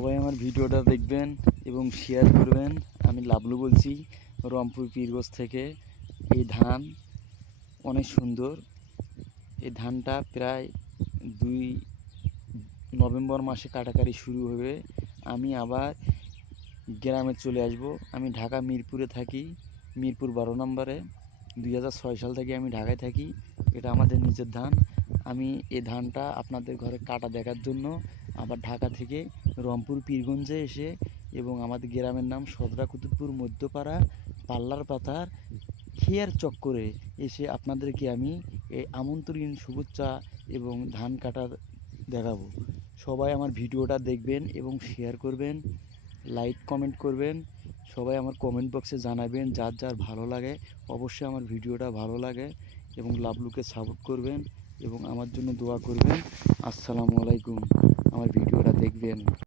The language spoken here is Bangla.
সবাই আমার ভিডিওটা দেখবেন এবং শেয়ার করবেন। আমি লাবলু বলছি, রংপুর পীরগঞ্জ থেকে। এই ধান অনেক সুন্দর। এই ধানটা প্রায় দুই নভেম্বর মাসে কাটাকাটি শুরু হবে। আমি আবার গ্রামে চলে আসব। আমি ঢাকা মিরপুরে থাকি, মিরপুর বারো নম্বরে। দুই হাজার ছয় সাল থেকে আমি ঢাকায় থাকি। এটা আমাদের নিজের ধান। আমি এ ধানটা আপনাদের ঘরে কাটা দেখার জন্য আবার ঢাকা থেকে রংপুর, পীরগঞ্জে এসে এবং আমাদের গ্রামের নাম সদরা কুতুবপুর মধ্যপাড়া, পাল্লার পাতার হেয়ার চক্করে এসে আপনাদেরকে আমি এই আমন্ত্রণ শুভেচ্ছা এবং ধান কাটার দেখাবো। সবাই আমার ভিডিওটা দেখবেন এবং শেয়ার করবেন লাইক কমেন্ট করবেন। সবাই আমার কমেন্ট বক্সে জানাবেন যার যার ভালো লাগে। অবশ্যই আমার ভিডিওটা ভালো লাগে এবং লাভলুকে সাপোর্ট করবেন। এবং আমার জন্য দোয়া করবেন। আসসালামু আলাইকুম। আমার ভিডিওটা দেখবেন।